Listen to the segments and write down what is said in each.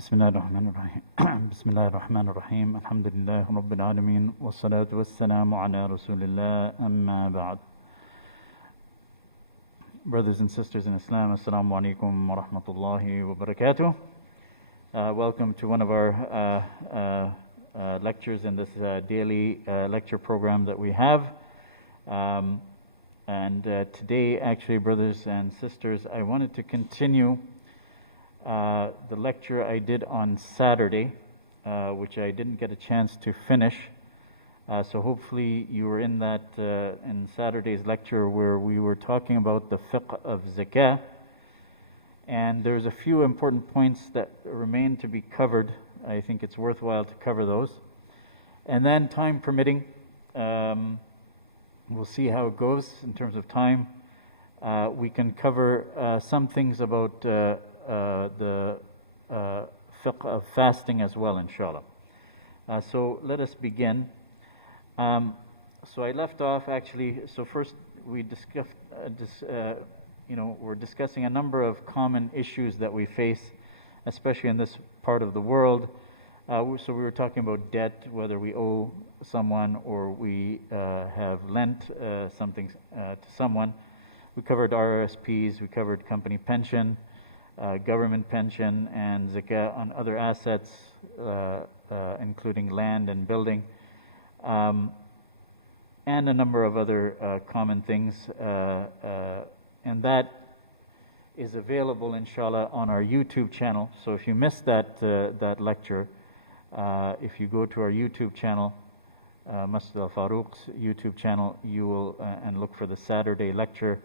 بسم الله الرحمن الرحيم بسم الله الرحمن الرحيم الحمد لله رب العالمين والصلاة والسلام على رسول الله أما بعد. Brothers and sisters in Islam, Assalamu alaikum wa rahmatullahi wa barakatuh. Welcome to one of our lectures in this daily lecture program that we have. Today, actually, brothers and sisters, I wanted to continue the lecture I did on Saturday, which I didn't get a chance to finish. So hopefully you were in that in Saturday's lecture where we were talking about the fiqh of Zakah. And there's a few important points that remain to be covered. I think it's worthwhile to cover those. And then, time permitting, we'll see how it goes in terms of time. We can cover some things about the fiqh of fasting as well, inshallah. So let us begin. So I left off actually. So first we discussed, we're discussing a number of common issues that we face, especially in this part of the world. So we were talking about debt, whether we owe someone or we have lent something to someone. We covered RRSPs, we covered company pension, government pension, and Zakah on other assets, including land and building, and a number of other common things. And that is available, inshallah, on our YouTube channel. So if you missed that lecture, if you go to our YouTube channel, Masjid Al-Farooq's YouTube channel, you will and look for the Saturday lecture,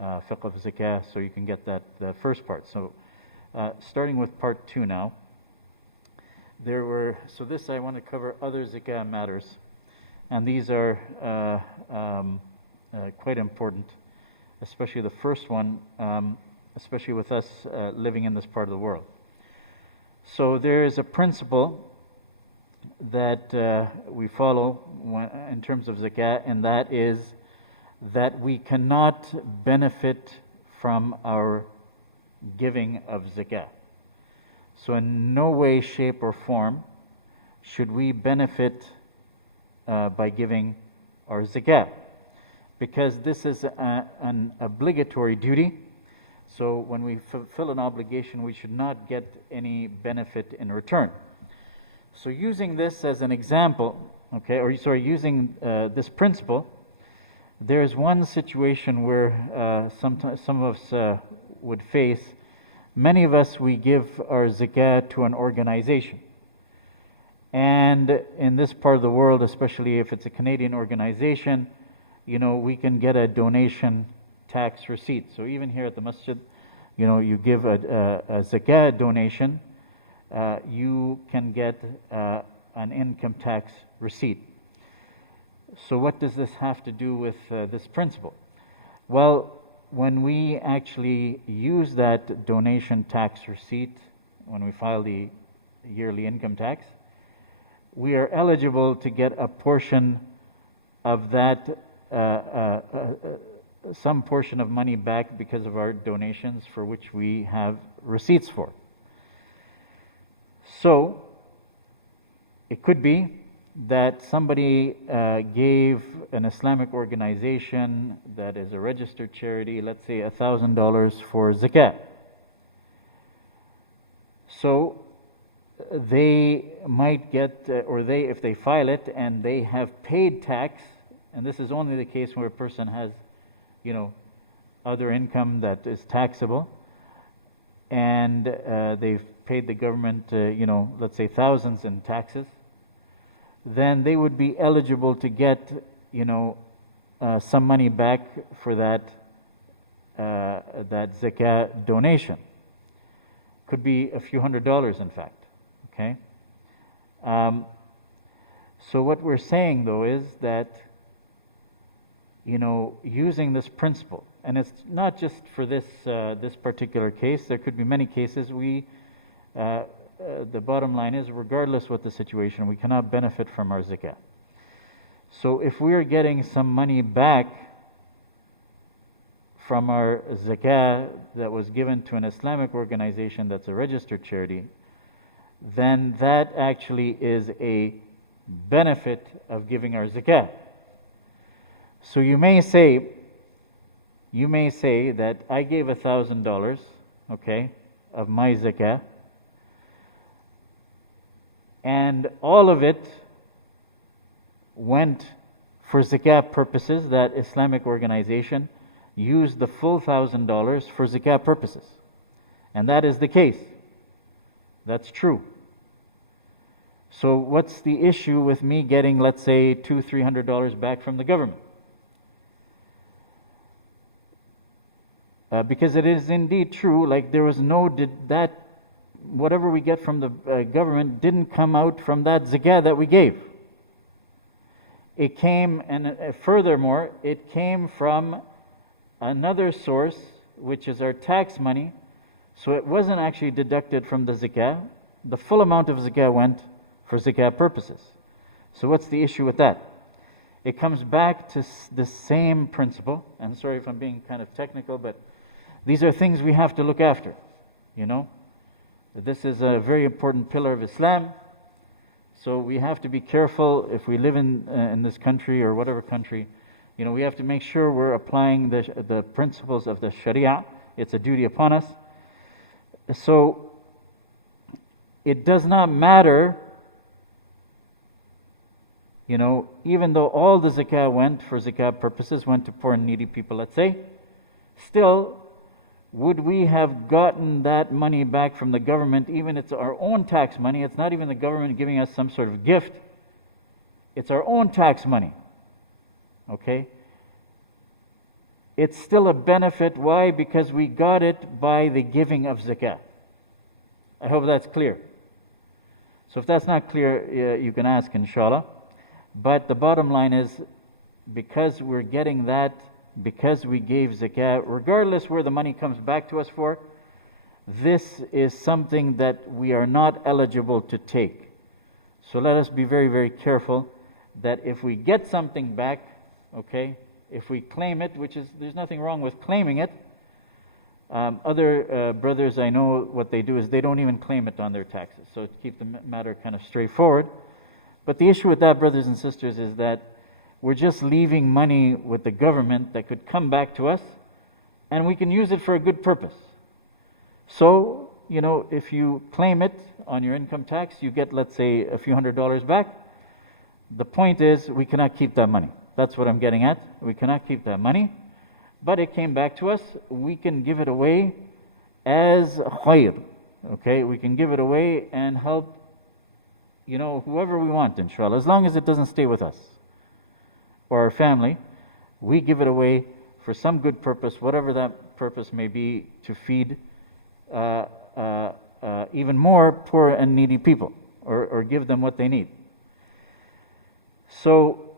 Fiqh of Zakah, so you can get the first part. So starting with part 2 now. So this I want to cover other Zakah matters, and these are quite important, especially the first one, especially with us living in this part of the world. So there is a principle that we follow in terms of Zakah, and that is that we cannot benefit from our giving of Zakah. So in no way, shape, or form should we benefit by giving our Zakah, because this is an obligatory duty. So when we fulfill an obligation, we should not get any benefit in return. So using this as an example, using this principle, there is one situation where some of us would face. Many of us, we give our Zakah to an organization. And in this part of the world, especially if it's a Canadian organization, we can get a donation tax receipt. So even here at the masjid, you give a Zakah donation, you can get an income tax receipt. So what does this have to do with this principle? Well, when we actually use that donation tax receipt, when we file the yearly income tax, we are eligible to get a portion of that, some portion of money back because of our donations for which we have receipts for. So it could be that somebody gave an Islamic organization that is a registered charity, let's say $1,000 for Zakah. So they might get, if they file it and they have paid tax, and this is only the case where a person has, other income that is taxable, and they've paid the government, let's say thousands in taxes, then they would be eligible to get, some money back for that Zakah donation. Could be a few $100s, in fact. Okay. So what we're saying though is that, using this principle, and it's not just for this particular case. There could be many cases. The bottom line is, regardless what the situation, we cannot benefit from our Zakah. So if we're getting some money back from our Zakah that was given to an Islamic organization that's a registered charity, then that actually is a benefit of giving our zakah. So you may say that I gave $1,000, okay, of my zakah, and all of it went for zakah purposes. That Islamic organization used the full $1,000 for zakah purposes. And that is the case. That's true. So what's the issue with me getting, let's say, $200-300 back from the government? Because it is indeed true, like there was whatever we get from the government didn't come out from that zakah that we gave. It came, and furthermore, it came from another source, which is our tax money. So it wasn't actually deducted from the zakah. The full amount of zakah went for zakah purposes. So what's the issue with that? It comes back to the same principle. I'm sorry if I'm being kind of technical, but these are things we have to look after, you know. This is a very important pillar of Islam. So we have to be careful if we live in this country or whatever country. You know, we have to make sure we're applying the principles of the Sharia. It's a duty upon us. So it does not matter, you know, even though all the zakah went for zakah purposes, went to poor and needy people, let's say, still, would we have gotten that money back from the government, even it's our own tax money? It's not even the government giving us some sort of gift. It's our own tax money. Okay? It's still a benefit. Why? Because we got it by the giving of zakah. I hope that's clear. So if that's not clear, you can ask, inshallah. But the bottom line is, because we're getting that, because we gave zakah, regardless where the money comes back to us for, this is something that we are not eligible to take. So let us be very, very careful that if we get something back, okay, if we claim it, there's nothing wrong with claiming it. Other brothers I know, what they do is they don't even claim it on their taxes. So to keep the matter kind of straightforward. But the issue with that, brothers and sisters, is that we're just leaving money with the government that could come back to us, and we can use it for a good purpose. So, you know, if you claim it on your income tax, you get, let's say, a few $100s back. The point is, we cannot keep that money. That's what I'm getting at. We cannot keep that money. But it came back to us. We can give it away as khayr. Okay, we can give it away and help, you know, whoever we want, inshallah, as long as it doesn't stay with us or our family. We give it away for some good purpose, whatever that purpose may be, to feed even more poor and needy people, or give them what they need. So,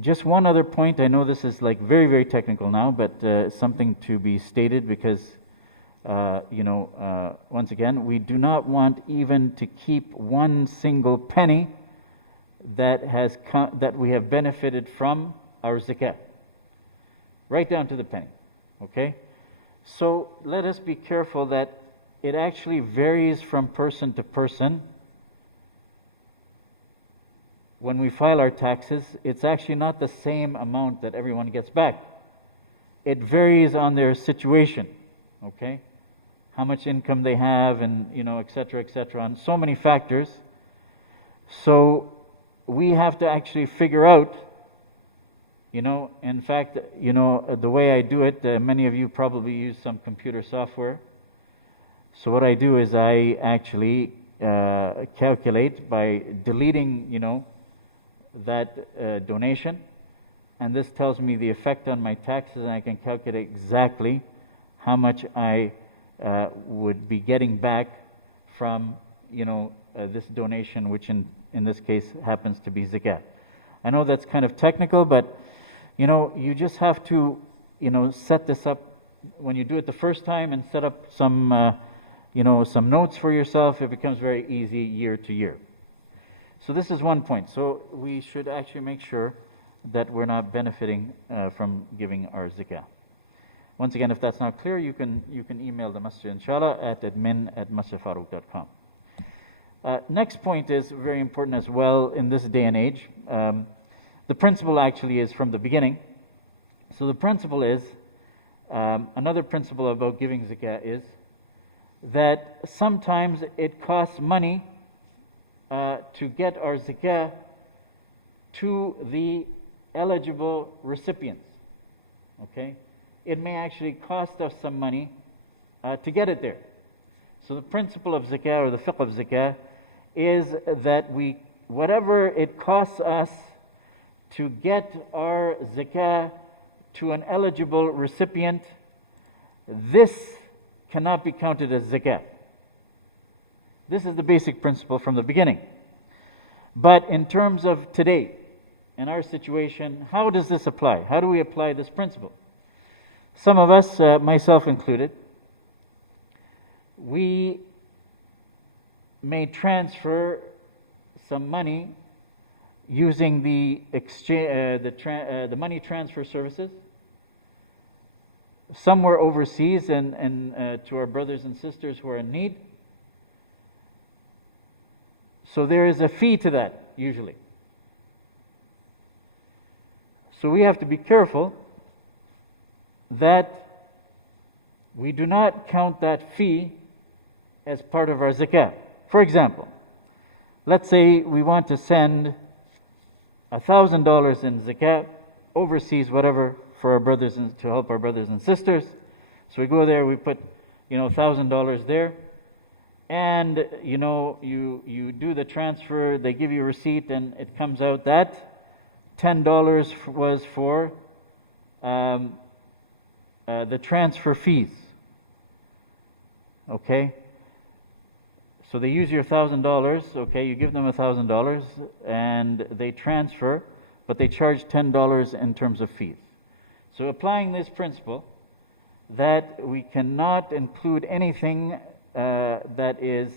just one other point. I know this is like very, very technical now, but something to be stated, because once again, we do not want even to keep one single penny that we have benefited from our zakah, right down to the penny. Okay, so let us be careful that it actually varies from person to person. When we file our taxes, it's actually not the same amount that everyone gets back. It varies on their situation, okay? How much income they have, and, you know, et cetera, on so many factors. So we have to actually figure out, you know, in fact, you know, the way I do it, many of you probably use some computer software. So what I do is I actually calculate by deleting, you know, that donation, and this tells me the effect on my taxes, and I can calculate exactly how much I would be getting back from, you know, this donation, which in this case happens to be zakah. I know that's kind of technical, but you know, you just have to, you know, set this up when you do it the first time, and set up some some notes for yourself. It becomes very easy year to year. So this is one point. So we should actually make sure that we're not benefiting from giving our zakah. Once again, if that's not clear, you can email the masjid, inshallah, at admin@masjidfarooq.com. Next point is very important as well in this day and age. The principle actually is from the beginning. So the principle is, another principle about giving zakah is that sometimes it costs money to get our zakah to the eligible recipients. Okay? It may actually cost us some money to get it there. So the principle of zakah, or the fiqh of zakah, is that whatever it costs us to get our zakah to an eligible recipient, this cannot be counted as zakah. This is the basic principle from the beginning. But in terms of today, in our situation, how does this apply? How do we apply this principle? Some of us, myself included, we may transfer some money using the money transfer services somewhere overseas and to our brothers and sisters who are in need. So there is a fee to that, usually. So we have to be careful that we do not count that fee as part of our zakah. For example, let's say we want to send $1,000 in zakah overseas, whatever, for our brothers and to help our brothers and sisters. So we go there, we put, $1,000 there, and you do the transfer. They give you a receipt, and it comes out that $10 was for the transfer fees. Okay. So they use your $1,000, okay, you give them $1,000, and they transfer, but they charge $10 in terms of fees. So applying this principle, that we cannot include anything that is,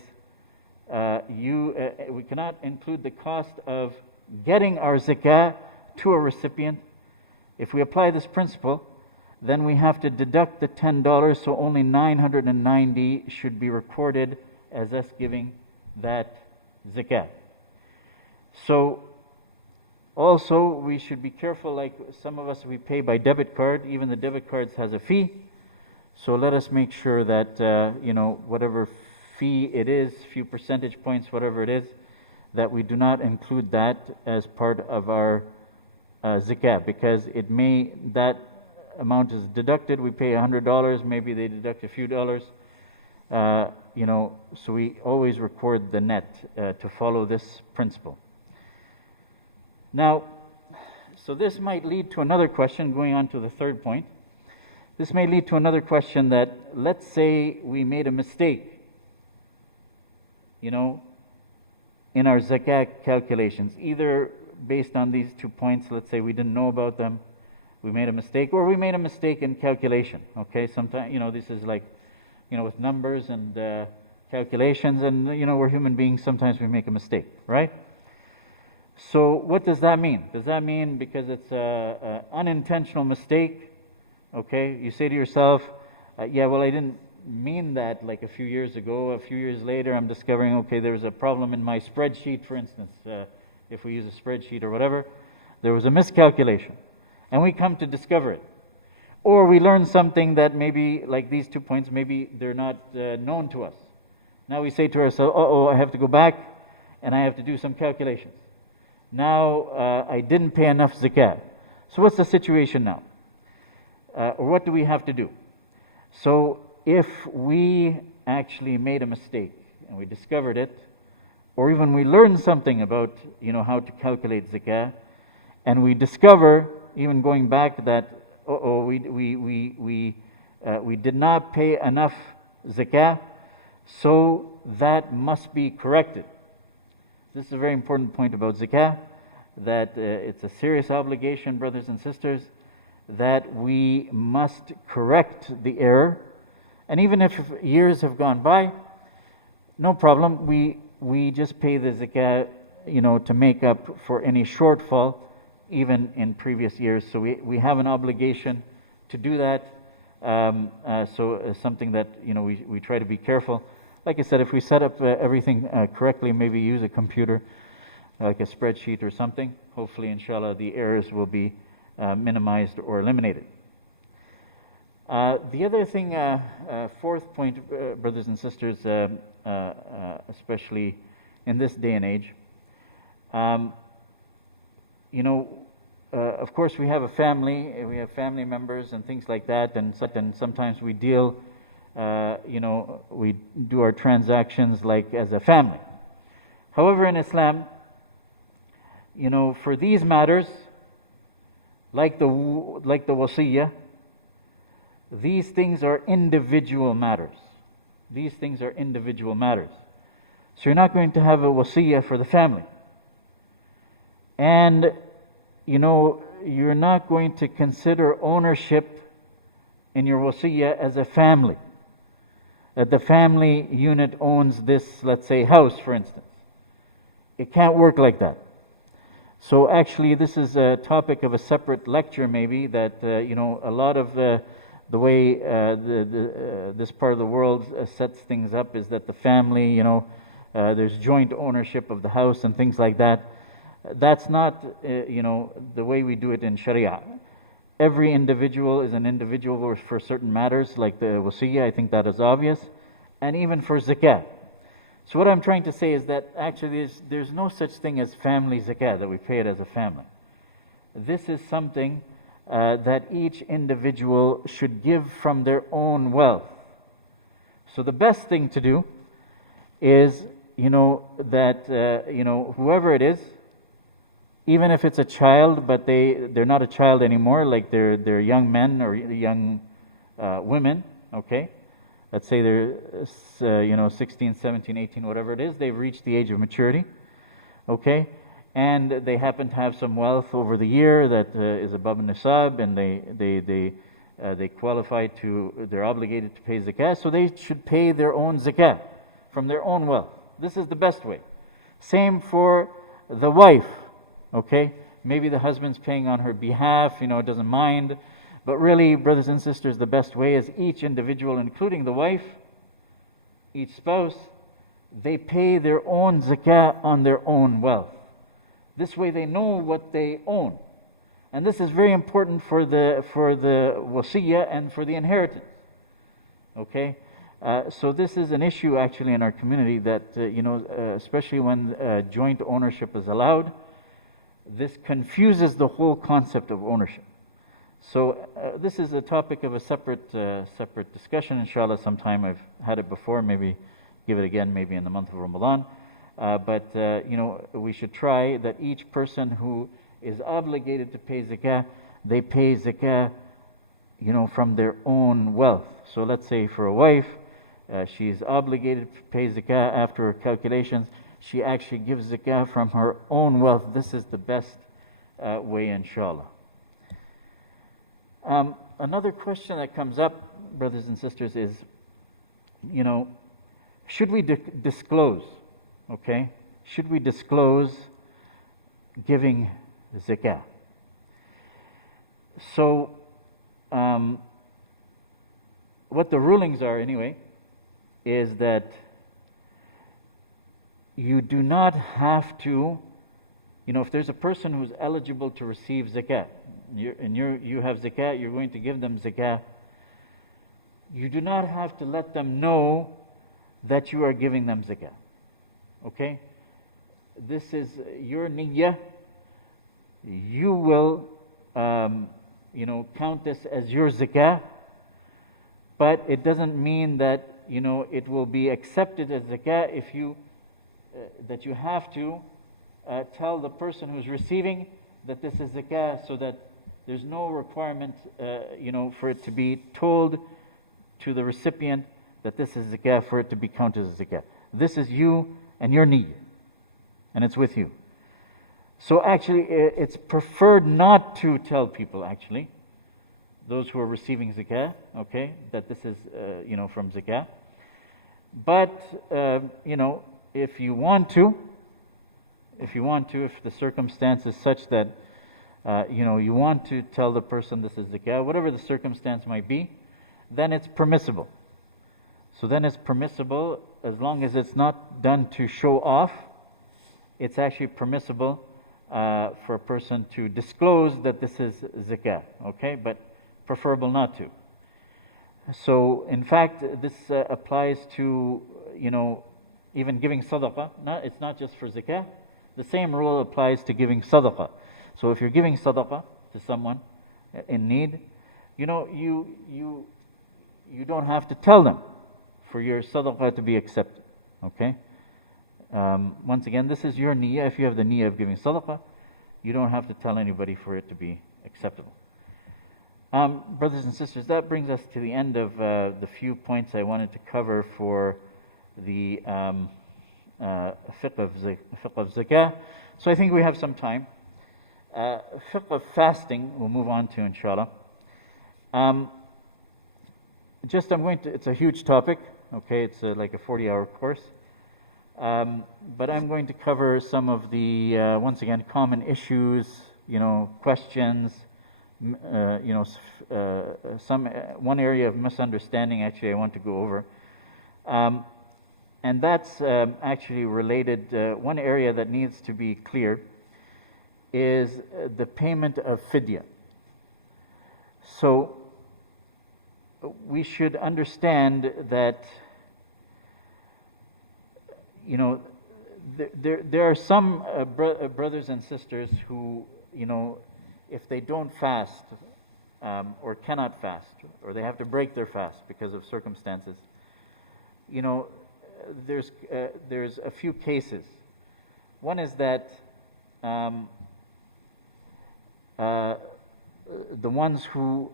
we cannot include the cost of getting our zakah to a recipient. If we apply this principle, then we have to deduct the $10, so only $990 should be recorded as us giving that zakah. So also we should be careful, like some of us, we pay by debit card. Even the debit cards has a fee. So let us make sure that whatever fee it is, few percentage points, whatever it is, that we do not include that as part of our zakah, because that amount is deducted. We pay $100, maybe they deduct a few dollars. So we always record the net to follow this principle. Now, so this might lead to another question, going on to the third point. This may lead to another question that, let's say we made a mistake, in our zakah calculations, either based on these 2 points. Let's say we didn't know about them, we made a mistake, or we made a mistake in calculation. Okay, sometimes, this is like, with numbers and calculations, and we're human beings, sometimes we make a mistake, right? So what does that mean? Does that mean because it's an unintentional mistake, okay, you say to yourself, I didn't mean that like a few years ago. A few years later, I'm discovering, okay, there was a problem in my spreadsheet, for instance, if we use a spreadsheet or whatever, there was a miscalculation, and we come to discover it. Or we learn something that maybe, like these 2 points, maybe they're not known to us. Now we say to ourselves, I have to go back and I have to do some calculations. Now I didn't pay enough zakah. So what's the situation now? Or what do we have to do? So if we actually made a mistake and we discovered it, or even we learned something about how to calculate zakah, and we discover, even going back, that we did not pay enough zakah, so that must be corrected. This is a very important point about zakah, that it's a serious obligation, brothers and sisters, that we must correct the error. And even if years have gone by, no problem, we just pay the zakah, to make up for any shortfall, even in previous years. So we have an obligation to do that Something that, we try to be careful. Like I said, if we set up everything correctly, maybe use a computer, like a spreadsheet or something, hopefully, inshallah, the errors will be minimized or eliminated. The other thing, fourth point, brothers and sisters, especially in this day and age, of course we have a family, we have family members and things like that, and sometimes we deal, we do our transactions like as a family. However, in Islam, for these matters, like the wasiyyah, these things are individual matters. These things are individual matters. So you're not going to have a wasiyyah for the family. And, you're not going to consider ownership in your wasiyyah as a family. That the family unit owns this, let's say, house, for instance. It can't work like that. So actually, this is a topic of a separate lecture, maybe, that, a lot of the way this part of the world sets things up is that the family, there's joint ownership of the house and things like that. That's not, the way we do it in Sharia. Every individual is an individual for certain matters, like the wasiyyah, I think that is obvious, and even for zakah. So what I'm trying to say is that actually there's no such thing as family zakah, that we pay it as a family. This is something that each individual should give from their own wealth. So the best thing to do is, whoever it is, even if it's a child, but they're not a child anymore, like they're young men or young women, okay? Let's say they're, 16, 17, 18, whatever it is, they've reached the age of maturity, okay? And they happen to have some wealth over the year that is above nisab, and they qualify they're obligated to pay zakah, so they should pay their own zakah from their own wealth. This is the best way. Same for the wife, okay? Maybe the husband's paying on her behalf, doesn't mind, but really, brothers and sisters, the best way is each individual, including the wife, each spouse, they pay their own zakah on their own wealth. This way they know what they own. And this is very important for the wasiyyah and for the inheritance. Okay? So this is an issue actually in our community that, especially when joint ownership is allowed, this confuses the whole concept of ownership. So this is a topic of a separate discussion, inshallah, sometime. I've had it before, maybe give it again, maybe in the month of Ramadan. But we should try that each person who is obligated to pay zakah, they pay zakah, from their own wealth. So let's say for a wife, she's obligated to pay zakah after her calculations. She actually gives zakah from her own wealth. This is the best way, inshallah. Another question that comes up, brothers and sisters, is, should we disclose? Okay? Should we disclose giving zakah? So, what the rulings are anyway, is that you do not have to, if there's a person who's eligible to receive zakah, you have zakah, you're going to give them zakah, you do not have to let them know that you are giving them zakah. Okay? This is your niyyah. You will, count this as your zakah, but it doesn't mean that, it will be accepted as zakah if that you have to tell the person who's receiving that this is zakah, so that there's no requirement, for it to be told to the recipient that this is zakah, for it to be counted as zakah. This is you and your niyyah, and it's with you. So actually, it's preferred not to tell people, actually, those who are receiving zakah, okay, that this is, from zakah. But, if you want to, if the circumstance is such that, you want to tell the person this is zakah, whatever the circumstance might be, then it's permissible. So then it's permissible as long as it's not done to show off. It's actually permissible for a person to disclose that this is zakah, okay? But preferable not to. So in fact, this applies to, even giving sadaqah. It's not just for zakah. The same rule applies to giving sadaqah. So if you're giving sadaqah to someone in need, you don't have to tell them for your sadaqah to be accepted, okay? Once again, this is your niyyah. If you have the niyyah of giving sadaqah, you don't have to tell anybody for it to be acceptable. Brothers and sisters, that brings us to the end of the few points I wanted to cover for the fiqh of zakah. So I think we have some time. Fiqh of fasting, we'll move on to, inshallah. It's a huge topic, okay? It's like a 40-hour course. But I'm going to cover some of the, once again, common issues, questions, one area of misunderstanding actually I want to go over. And that's actually related, one area that needs to be cleared is the payment of Phidia. So we should understand that, there are some brothers and sisters who, if they don't fast or cannot fast, or they have to break their fast because of circumstances, there's a few cases. One is that the ones who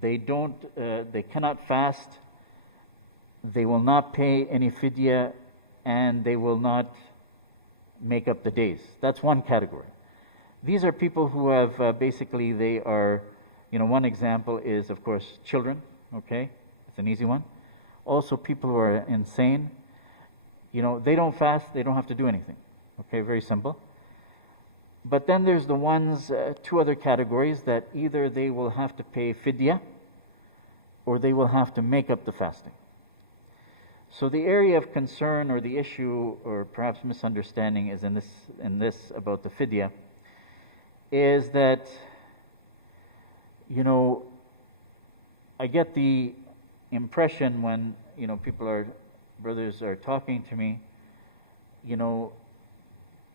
they cannot fast, they will not pay any fidya, and they will not make up the days. That's one category. These are people who have basically, they are, one example is, of course, children, okay? It's an easy one. Also, people who are insane, they don't fast, they don't have to do anything, okay? Very simple. But then there's the ones, two other categories, that either they will have to pay fidya, or they will have to make up the fasting. So the area of concern, or the issue, or perhaps misunderstanding is in this about the fidya, is that, I get the impression when, brothers are talking to me,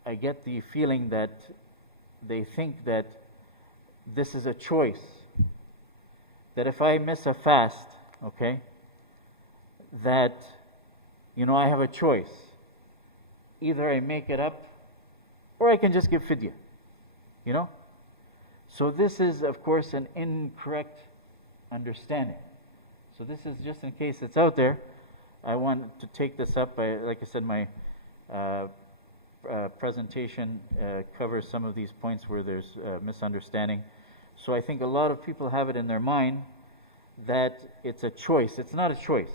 I get the feeling that they think that this is a choice. That if I miss a fast, okay, that, I have a choice. Either I make it up, or I can just give fidya. So this is, of course, an incorrect understanding. So this is just in case it's out there. I want to take this up. Like I said, my presentation covers some of these points where there's misunderstanding. So I think a lot of people have it in their mind that it's a choice. It's not a choice.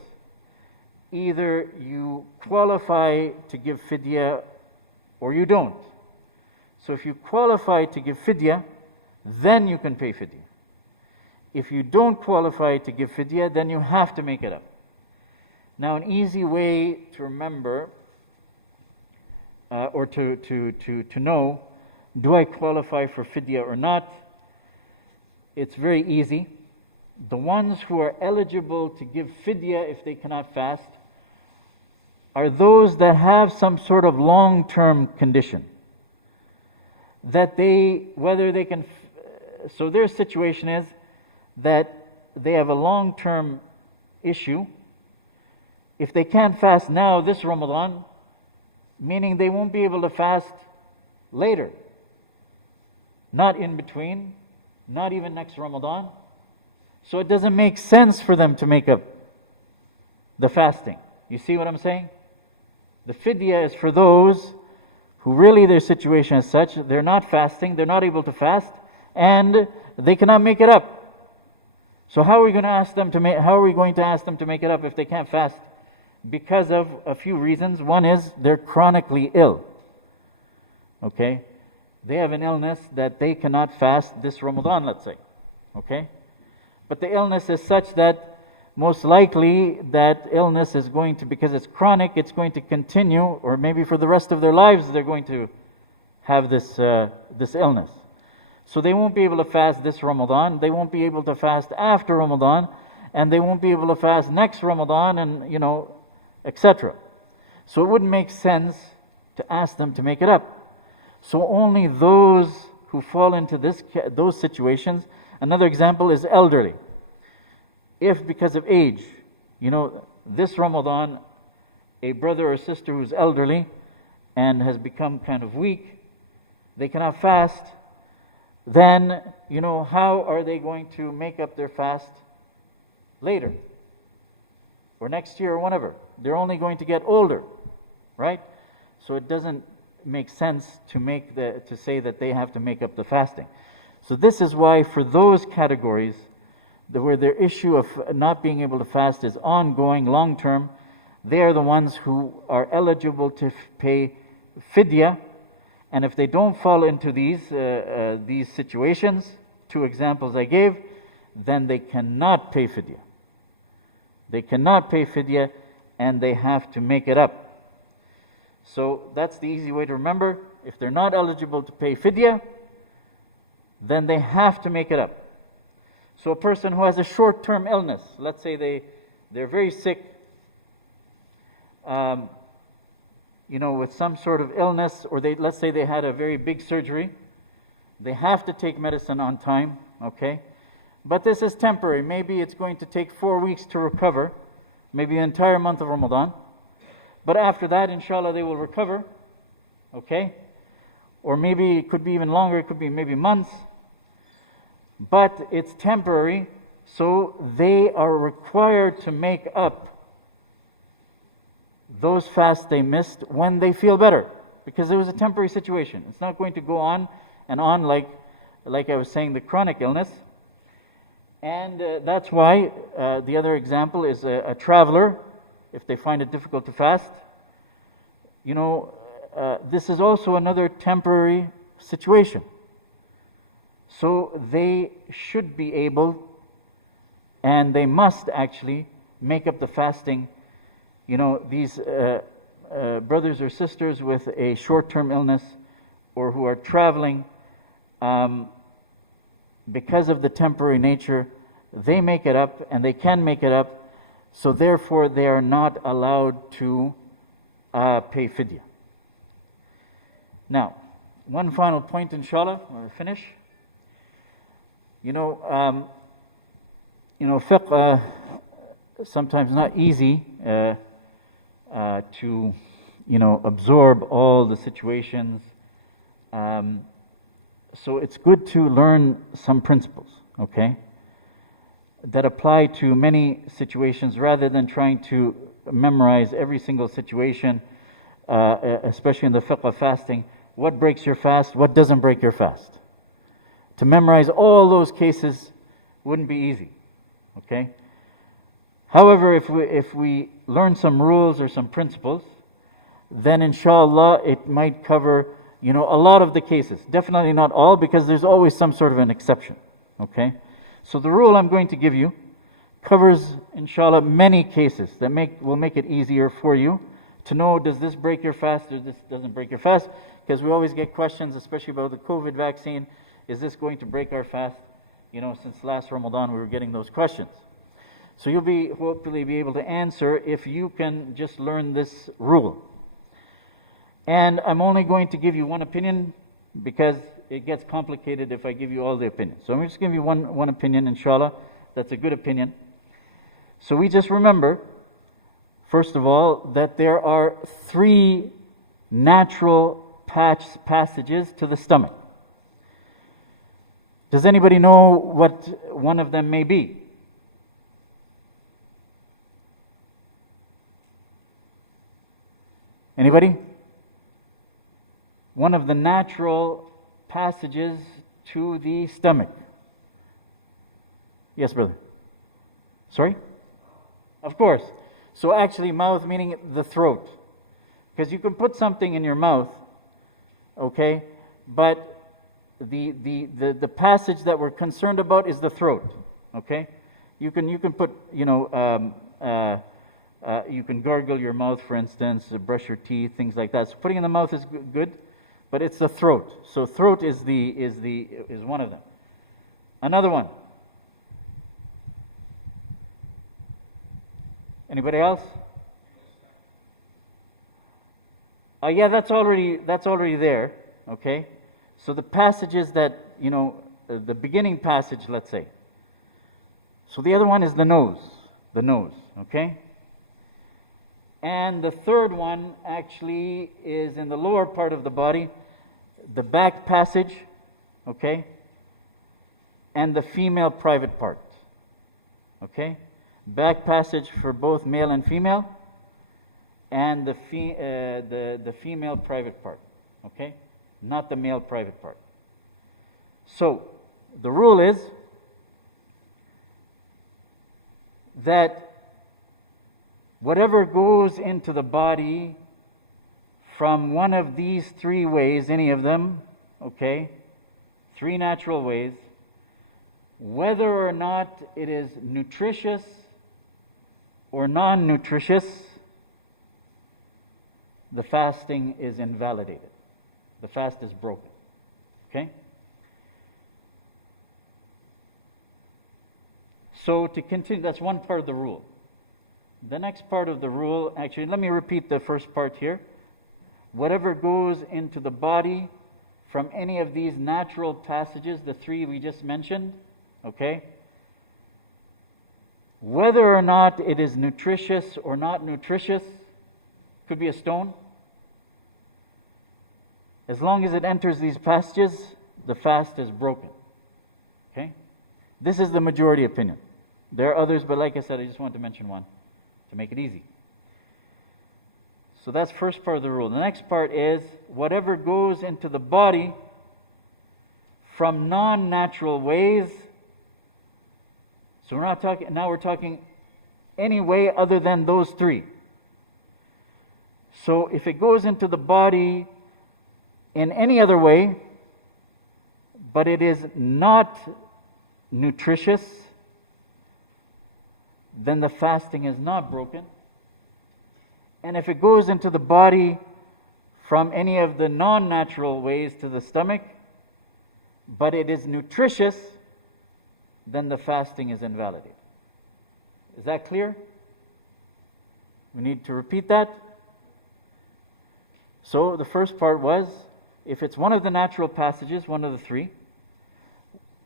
Either you qualify to give fidya or you don't. So if you qualify to give fidya, then you can pay fidya. If you don't qualify to give fidya, then you have to make it up. Now, an easy way to remember or to know, do I qualify for fidya or not? It's very easy. The ones who are eligible to give fidya if they cannot fast are those that have some sort of long-term condition. That whether they can, so their situation is that they have a long-term issue. If they can't fast now, this Ramadan, meaning they won't be able to fast later. Not in between, not even next Ramadan. So it doesn't make sense for them to make up the fasting. You see what I'm saying? The fidya is for those who really their situation is such, they're not fasting, they're not able to fast, and they cannot make it up. So how are we going to ask them to make it up if they can't fast? Because of a few reasons. One is they're chronically ill. Okay? They have an illness that they cannot fast this Ramadan, let's say. Okay? But the illness is such that most likely that illness is going to, because it's chronic, it's going to continue, or maybe for the rest of their lives they're going to have this illness. So they won't be able to fast this Ramadan, they won't be able to fast after Ramadan, and they won't be able to fast next Ramadan, and etc. So it wouldn't make sense to ask them to make it up. So only those who fall into those situations. Another example is elderly. If because of age, this Ramadan, a brother or sister who's elderly and has become kind of weak, they cannot fast, then, how are they going to make up their fast later? Or next year or whenever? They're only going to get older, right? So it doesn't make sense to say that they have to make up the fasting. So this is why for those categories where their issue of not being able to fast is ongoing, long-term, they are the ones who are eligible to pay Phidia. And if they don't fall into these situations, 2 examples I gave, then they cannot pay Phidia. They cannot pay Phidia, and they have to make it up. So that's the easy way to remember. If they're not eligible to pay Phidia, then they have to make it up. So a person who has a short-term illness, let's say they're very sick, with some sort of illness, or let's say they had a very big surgery, they have to take medicine on time, okay? But this is temporary. Maybe it's going to take 4 weeks to recover, maybe the entire month of Ramadan. But after that, inshallah, they will recover, okay? Or maybe it could be even longer, it could be maybe months. But it's temporary, so they are required to make up those fasts they missed when they feel better, because it was a temporary situation. It's not going to go on and on like I was saying, the chronic illness. And that's why the other example is a traveler, if they find it difficult to fast. This is also another temporary situation. So they should be able, and they must actually, make up the fasting. These brothers or sisters with a short-term illness or who are traveling, because of the temporary nature, they make it up, and they can make it up, so therefore they are not allowed to pay Phidia. Now, one final point, inshallah, when we finish. Fiqh, sometimes not easy to, absorb all the situations. So it's good to learn some principles, okay, that apply to many situations rather than trying to memorize every single situation, especially in the fiqh of fasting. What breaks your fast? What doesn't break your fast? To memorize all those cases wouldn't be easy, okay? However, if we learn some rules or some principles, then inshallah it might cover, a lot of the cases. Definitely not all, because there's always some sort of an exception, okay? So the rule I'm going to give you covers, inshallah, many cases that will make it easier for you to know, does this break your fast or this doesn't break your fast? Because we always get questions, especially about the COVID vaccine. Is this going to break our fast? Since last Ramadan we were getting those questions. So you'll hopefully be able to answer if you can just learn this rule. And I'm only going to give you one opinion, because it gets complicated if I give you all the opinions. So I'm just going to give you one opinion, inshallah. That's a good opinion. So we just remember, first of all, that there are 3 natural passages to the stomach. Does anybody know what one of them may be? Anybody? One of the natural passages to the stomach. Yes, brother. Sorry? Of course. So actually, mouth meaning the throat. Because you can put something in your mouth, okay, but the passage that we're concerned about is the throat, okay? You can put, you can gargle your mouth, for instance, brush your teeth, things like that. So putting in the mouth is good, but it's the throat. So throat is one of them. Another one. Anybody else? Yeah, that's already there. Okay. So the passages that, the beginning passage, let's say. So the other one is the nose. The nose. Okay. And the third one actually is in the lower part of the body, the back passage, okay, and the female private part, okay? Back passage for both male and female, and the female private part, okay? Not the male private part. So, the rule is that whatever goes into the body from one of these three ways, any of them, okay, three natural ways, whether or not it is nutritious or non-nutritious, the fasting is invalidated. The fast is broken. Okay? So to continue, that's one part of the rule. The next part of the rule, actually, let me repeat the first part here. Whatever goes into the body from any of these natural passages, the three we just mentioned, okay? Whether or not it is nutritious or not nutritious, could be a stone. As long as it enters these passages, the fast is broken. Okay? This is the majority opinion. There are others, but like I said, I just wanted to mention one to make it easy. So that's first part of the rule. The next part is whatever goes into the body from non-natural ways. So we're talking any way other than those three. So if it goes into the body in any other way, but it is not nutritious, then the fasting is not broken. And if it goes into the body from any of the non-natural ways to the stomach, but it is nutritious, then the fasting is invalidated. Is that clear? We need to repeat that. So the first part was, if it's one of the natural passages, one of the three,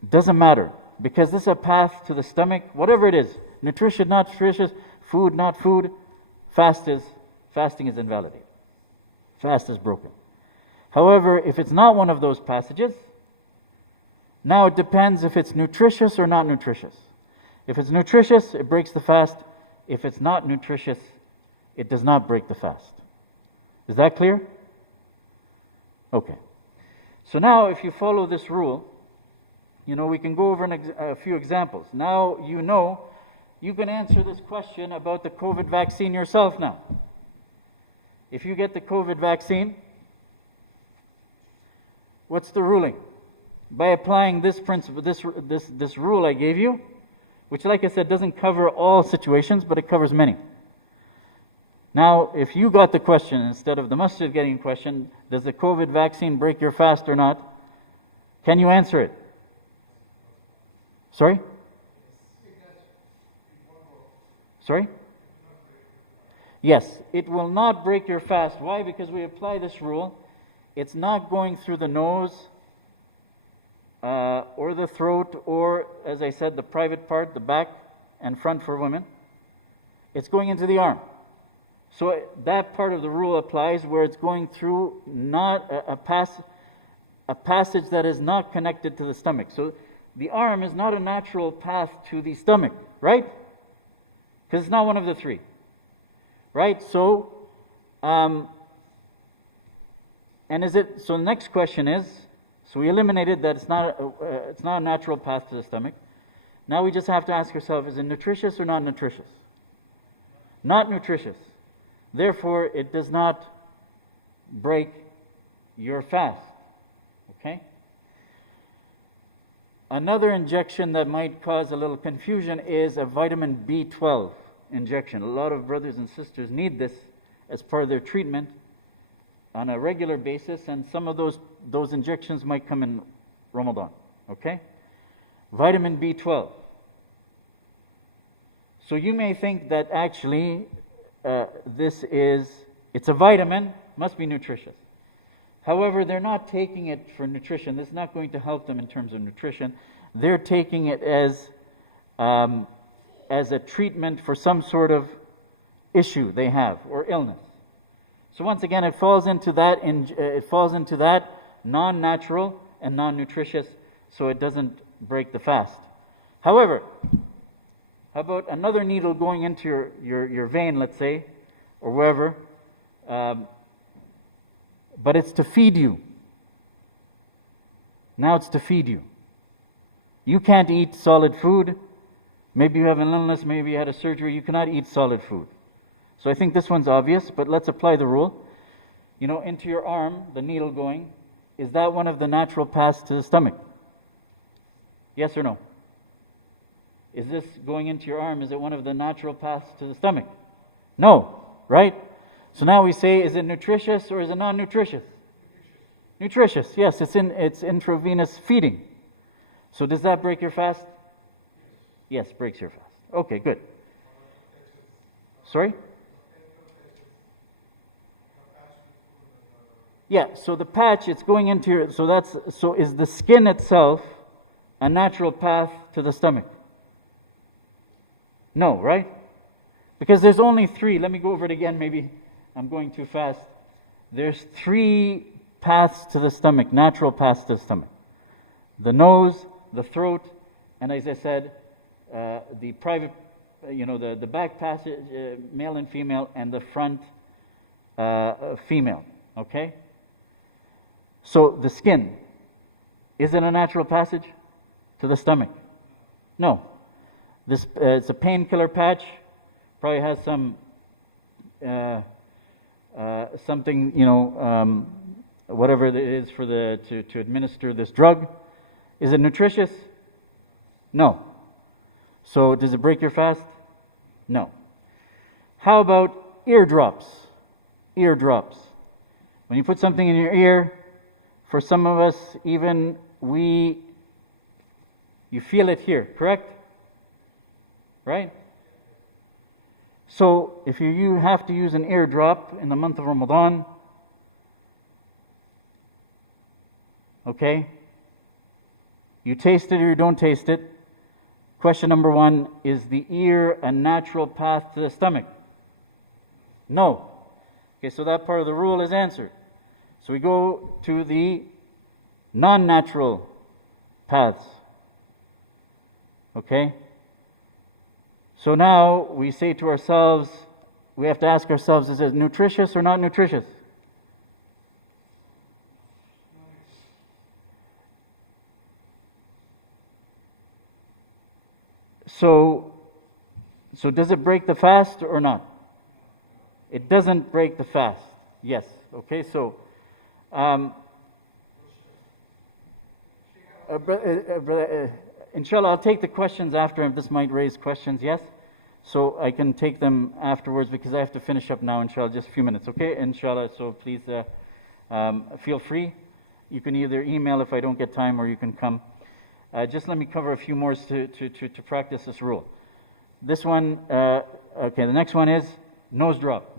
doesn't matter, because this is a path to the stomach, whatever it is, nutritious, not nutritious, food, not food, fasting is invalidated. Fast is broken. However, if it's not one of those passages, now it depends if it's nutritious or not nutritious. If it's nutritious, it breaks the fast. If it's not nutritious, it does not break the fast. Is that clear? Okay. So now if you follow this rule, we can go over a few examples. Now you can answer this question about the COVID vaccine yourself now. If you get the COVID vaccine, what's the ruling? By applying this principle, this rule I gave you, which, like I said, doesn't cover all situations, but it covers many. Now, if you got the question instead of the masjid getting a question, does the COVID vaccine break your fast or not? Can you answer it? Sorry? Sorry? Yes, it will not break your fast. Why? Because we apply this rule. It's not going through the nose or the throat or, as I said, the private part, the back and front for women. It's going into the arm. So that part of the rule applies where it's going through not a passage that is not connected to the stomach. So the arm is not a natural path to the stomach, right? Because it's not one of the three. Right? So, so the next question is, so we eliminated that it's not a natural path to the stomach. Now we just have to ask ourselves, is it nutritious or not nutritious? Not nutritious. Therefore, it does not break your fast. Okay? Another injection that might cause a little confusion is a vitamin B12 injection. A lot of brothers and sisters need this as part of their treatment on a regular basis, and some of those injections might come in Ramadan. Okay? Vitamin B12. So you may think that actually it's a vitamin, must be nutritious. However, they're not taking it for nutrition. This is not going to help them in terms of nutrition. They're taking it as a treatment for some sort of issue they have or illness. So once again, it falls into that non-natural and non-nutritious, so it doesn't break the fast. However, how about another needle going into your vein, let's say, or wherever, but it's to feed you. Now it's to feed you. You can't eat solid food. Maybe you have an illness, maybe you had a surgery, you cannot eat solid food. So I think this one's obvious, but let's apply the rule. Into your arm, the needle going, is that one of the natural paths to the stomach? Yes or no? Is this going into your arm, is it one of the natural paths to the stomach? No, right? So now we say, is it nutritious or is it non-nutritious? Nutritious, yes, it's intravenous feeding. So does that break your fast? Yes, breaks your fast. Okay, good. Sorry? Yeah, so the patch, it's going into your, so is the skin itself a natural path to the stomach? No, right? Because there's only three. Let me go over it again, maybe I'm going too fast. There's three paths to the stomach, natural paths to the stomach. The nose, the throat, and as I said, the private, the back passage, male and female, and the front, female. Okay? So the skin, is it a natural passage to the stomach? No. This it's a painkiller patch. Probably has some something, whatever it is for to administer this drug. Is it nutritious? No. So does it break your fast? No. How about eardrops? Eardrops. When you put something in your ear, for some of us, even you feel it here, correct? Right? So if you have to use an eardrop in the month of Ramadan, okay, you taste it or you don't taste it. Question number one, is the ear a natural path to the stomach? No. Okay, so that part of the rule is answered. So we go to the non-natural paths. Okay? So now we say to ourselves, we have to ask ourselves, is it nutritious or not nutritious? So does it break the fast or not? It doesn't break the fast. Yes. Okay, so inshallah, I'll take the questions after. This might raise questions, yes? So I can take them afterwards because I have to finish up now, inshallah, just a few minutes, okay? Inshallah, so please feel free. You can either email if I don't get time or you can come. Just let me cover a few more to practice this rule. This one, okay, the next one is nose drop.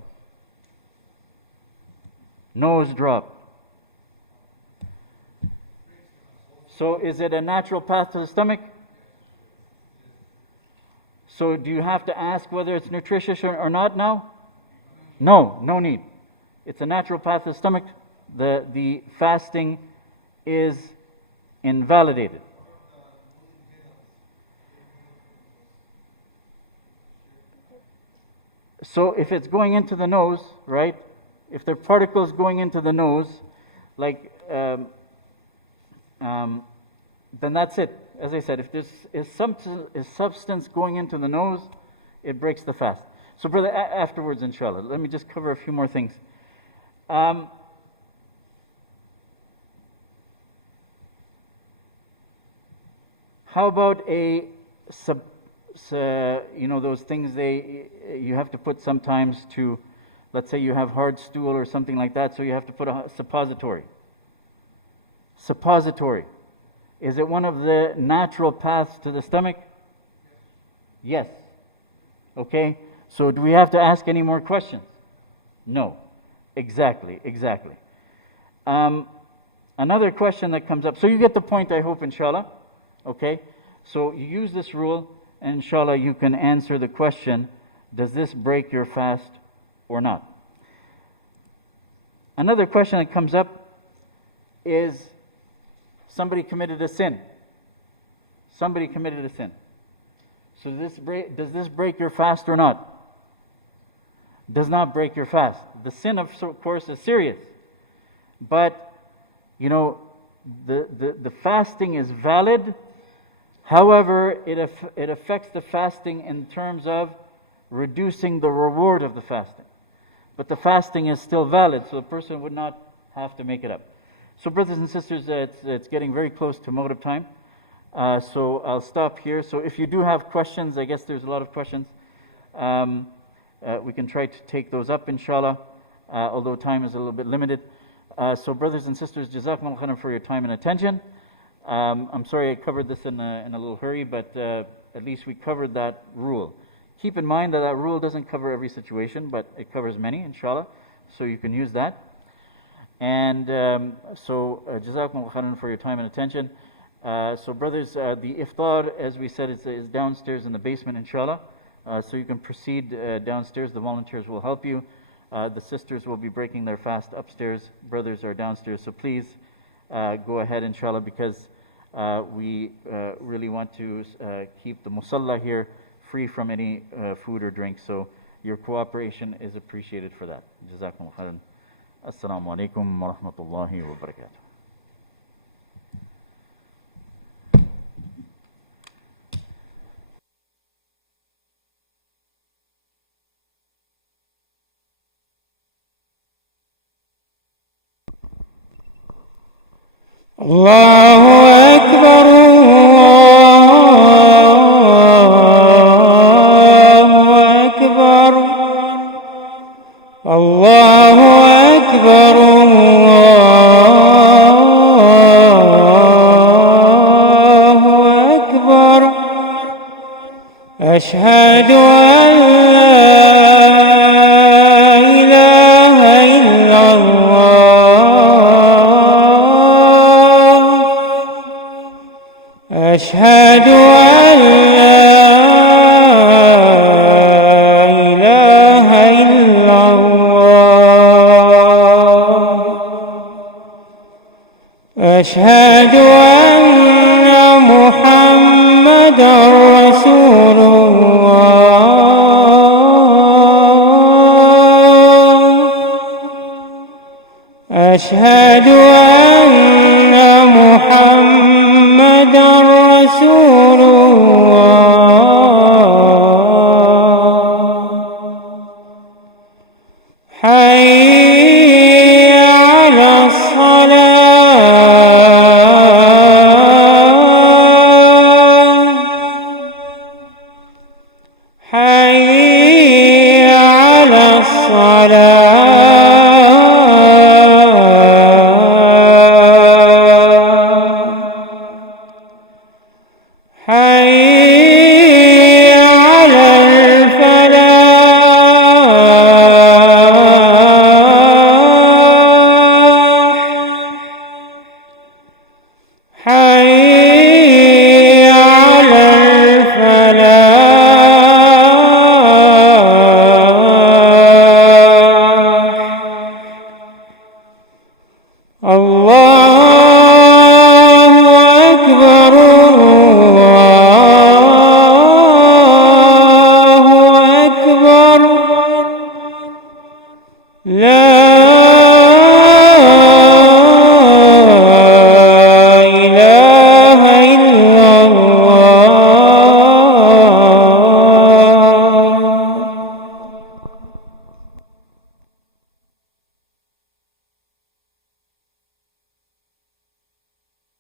Nose drop. So is it a natural path to the stomach? So do you have to ask whether it's nutritious or not now? No, no need. It's a natural path to the stomach. The fasting is invalidated. So if it's going into the nose, right? If there are particles going into the nose, like then that's it. As I said, if there's substance going into the nose, it breaks the fast. So brother, afterwards, inshallah, let me just cover a few more things. How about those things you have to put sometimes to, let's say you have hard stool or something like that, so you have to put a suppository. Suppository. Is it one of the natural paths to the stomach? Yes. Okay. So do we have to ask any more questions? No. Exactly. Another question that comes up. So you get the point, I hope, inshallah. Okay. So you use this rule, and inshallah you can answer the question, does this break your fast or not? Another question that comes up is, somebody committed a sin. So does this break your fast or not? Does not break your fast. The sin, of course, is serious. But, the fasting is valid. However, it affects the fasting in terms of reducing the reward of the fasting. But the fasting is still valid, so the person would not have to make it up. So brothers and sisters, it's getting very close to Maghrib time. So I'll stop here. So if you do have questions, I guess there's a lot of questions. We can try to take those up, inshallah, although time is a little bit limited. So brothers and sisters, jazakumullah khairan for your time and attention. I'm sorry I covered this in a little hurry, but at least we covered that rule. Keep in mind that rule doesn't cover every situation, but it covers many, inshallah. So you can use that. And jazakumullah khairan for your time and attention. So brothers, the iftar, as we said, is downstairs in the basement, inshallah. So you can proceed downstairs. The volunteers will help you. The sisters will be breaking their fast upstairs. Brothers are downstairs. So please go ahead, inshallah, because we really want to keep the musalla here free from any food or drink. So your cooperation is appreciated for that. Jazakumullah khairan. Assalamu alaikum wa rahmatullahi wa barakatuh. Allahu Akbar, Allahu Akbar, Allahu Akbar, Ashhadu an la ilaha illallah, Ashhadu an la ilaha illallah, Ashhadu anna Muhammadan Rasulullah, Ashhadu anna Muhammadan Rasulullah. Hayya ala salah, hayya